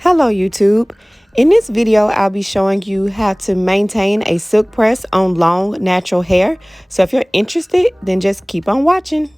Hello YouTube. In this video, I'll be showing you how to maintain a silk press on long natural hair. So if you're interested, then just keep on watching.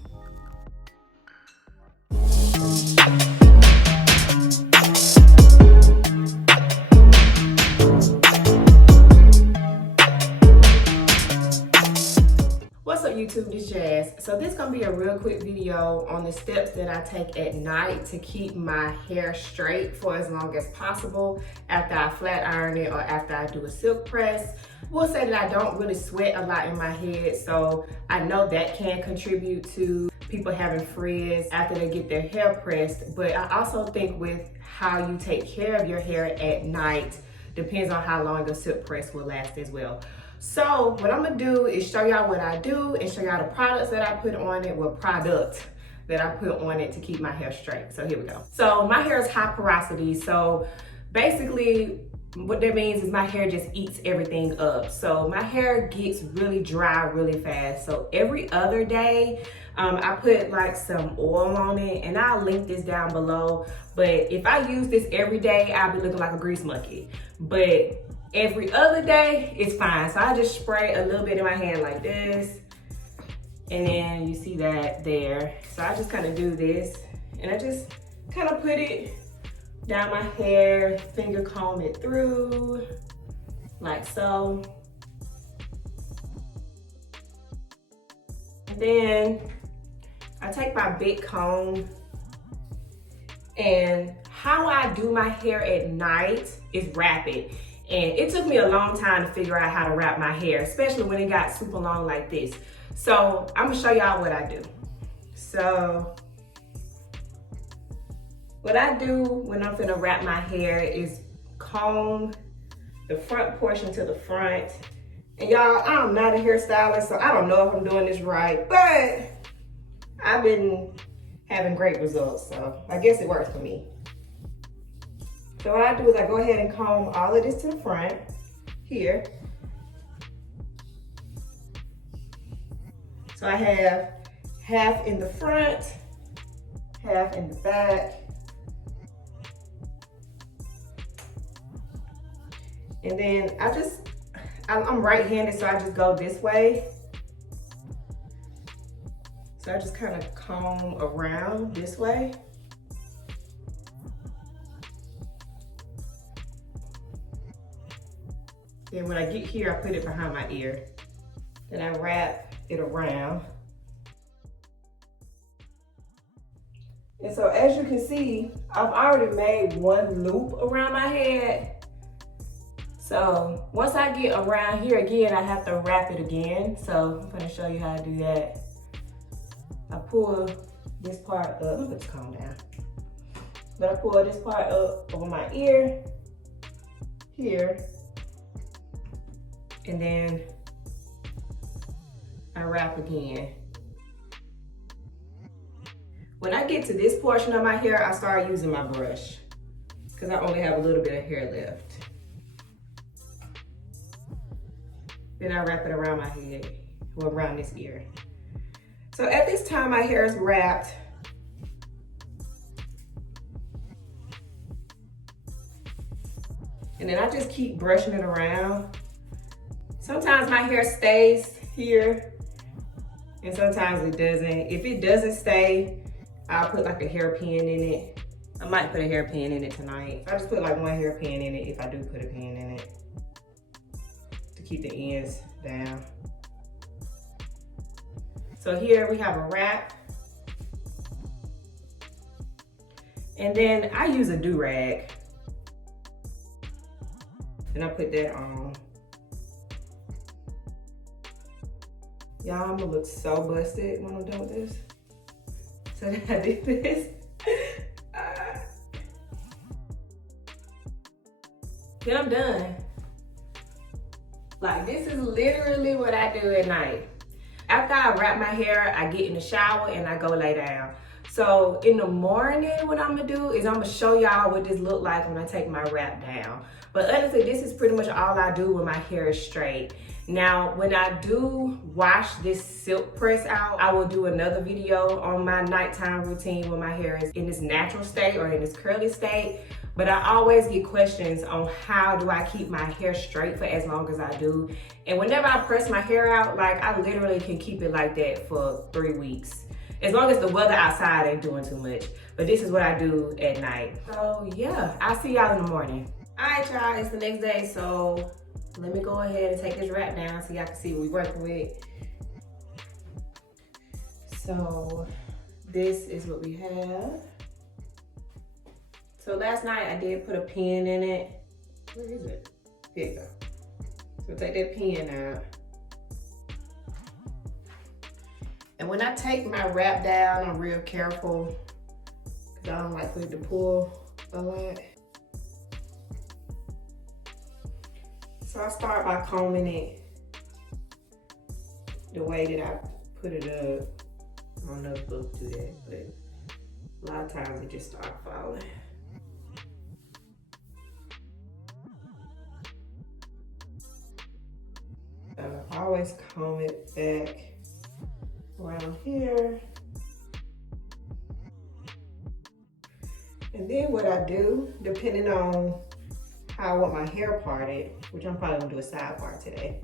What's up YouTube, this is Jas. So this is gonna be a real quick video on the steps that I take at night to keep my hair straight for as long as possible after I flat iron it or after I do a silk press. We'll say that I don't really sweat a lot in my head, so I know that can contribute to people having frizz after they get their hair pressed. But I also think with how you take care of your hair at night depends on how long a silk press will last as well. So what I'm gonna do is show y'all what I do and show y'all the products that I put on it, product that I put on it to keep my hair straight. So here we go. So my hair is high porosity. So basically what that means is my hair just eats everything up. So my hair gets really dry really fast. So every other day, I put like some oil on it, and I'll link this down below. But if I use this every day, I'll be looking like a grease monkey. But every other day, it's fine. So I just spray a little bit in my hand like this. And then you see that there. So I just kind of do this. And I just kind of put it down my hair, finger comb it through, like so. And then I take my big comb, and how I do my hair at night is wrap it. And it took me a long time to figure out how to wrap my hair, especially when it got super long like this. So I'm gonna show y'all what I do. So what I do when I'm finna wrap my hair is comb the front portion to the front. And y'all, I'm not a hairstylist, so I don't know if I'm doing this right, but I've been having great results, so I guess it works for me. So what I do is I go ahead and comb all of this to the front here. So I have half in the front, half in the back. And then I'm right-handed, so I just go this way. So I just kind of comb around this way. Then when I get here, I put it behind my ear. Then I wrap it around. And so as you can see, I've already made one loop around my head. So once I get around here again, I have to wrap it again. So I'm gonna show you how to do that. I pull this part up, let's calm down. But I pull this part up over my ear, here. And then I wrap again. When I get to this portion of my hair, I start using my brush because I only have a little bit of hair left. Then I wrap it around my head, or around this ear. So at this time, my hair is wrapped. And then I just keep brushing it around. Sometimes my hair stays here, and sometimes it doesn't. If it doesn't stay, I'll put like a hairpin in it. I might put a hairpin in it tonight. I just put like one hairpin in it if I do put a pin in it to keep the ends down. So here we have a wrap. And then I use a do-rag. And I put that on. Y'all, I'm gonna look so busted when I'm done with this. So then I did this. Then I'm done. Like, this is literally what I do at night. After I wrap my hair, I get in the shower and I go lay down. So in the morning, what I'm gonna do is I'm gonna show y'all what this look like when I take my wrap down. But honestly, this is pretty much all I do when my hair is straight. Now, when I do wash this silk press out, I will do another video on my nighttime routine when my hair is in this natural state or in this curly state. But I always get questions on how do I keep my hair straight for as long as I do. And whenever I press my hair out, like I literally can keep it like that for 3 weeks. As long as the weather outside ain't doing too much. But this is what I do at night. So yeah, I'll see y'all in the morning. All right, y'all, it's the next day. So let me go ahead and take this wrap down so y'all can see what we're working with. So this is what we have. So last night I did put a pin in it. Where is it? There you go. So take that pin out. And when I take my wrap down, I'm real careful because I don't like for it to pull a lot. So I start by combing it the way that I put it up. I don't know if books do that, but a lot of times it just starts falling. I always comb it back around here. And then what I do, depending on how I want my hair parted, which I'm probably gonna do a side part today,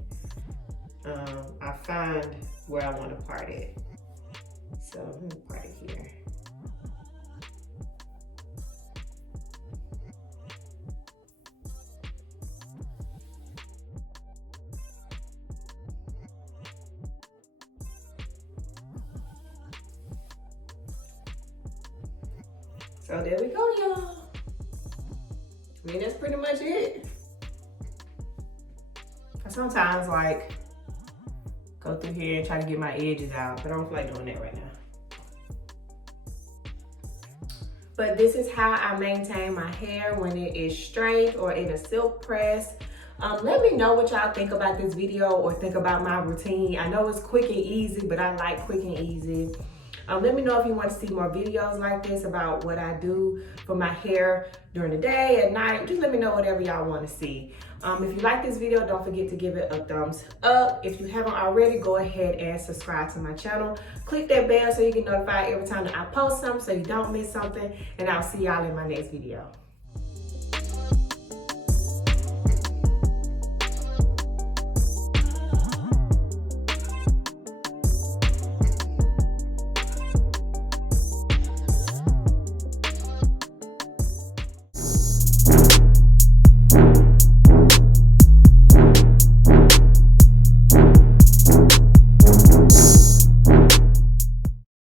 I find where I want to part it. So I'm gonna part it here. So there we go, y'all. I mean, that's pretty much it. I sometimes like go through here and try to get my edges out, but I don't feel like doing that right now. But this is how I maintain my hair when it is straight or in a silk press. Let me know what y'all think about this video or think about my routine. I know it's quick and easy, but I like quick and easy. Let me know if you want to see more videos like this about what I do for my hair during the day, at night. Just let me know whatever y'all want to see. If you like this video, don't forget to give it a thumbs up. If you haven't already, go ahead and subscribe to my channel. Click that bell so you get notified every time that I post something so you don't miss something. And I'll see y'all in my next video.